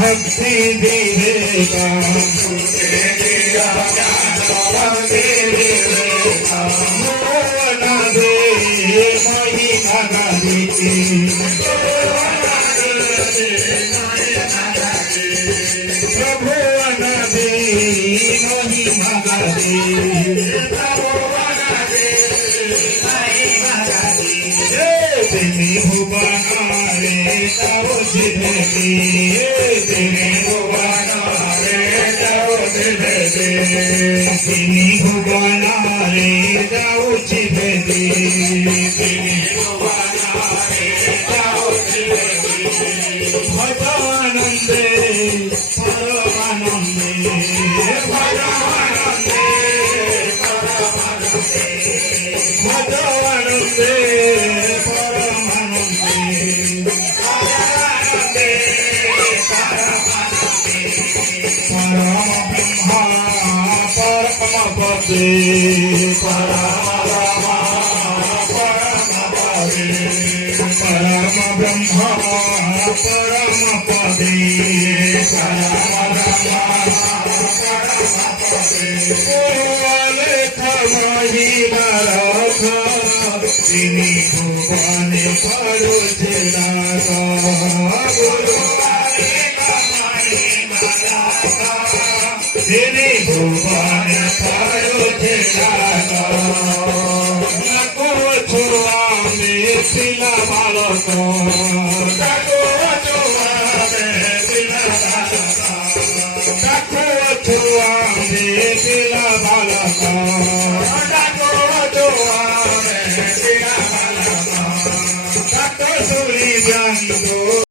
भक्ति विवेका भक्ति विवेका मोहना दे महिमा गादी प्रभु अनादे महिमा गादी तेरी भुवनारे तव जिधे तेरी भुवनारे तव जिधे तेरी भुवनारे तव जिधे तेरी भुवनारे तव जिधे भजानंदे परमानंदे भजानंदे परमानंदे भजानंदे परमपदे परम ब्रह्मा परमपदे তিনি ভুবনে পড়ছে রাগা তিনি ভুবনে পড়ছে রাগা ছোয়া মে পিলা বালক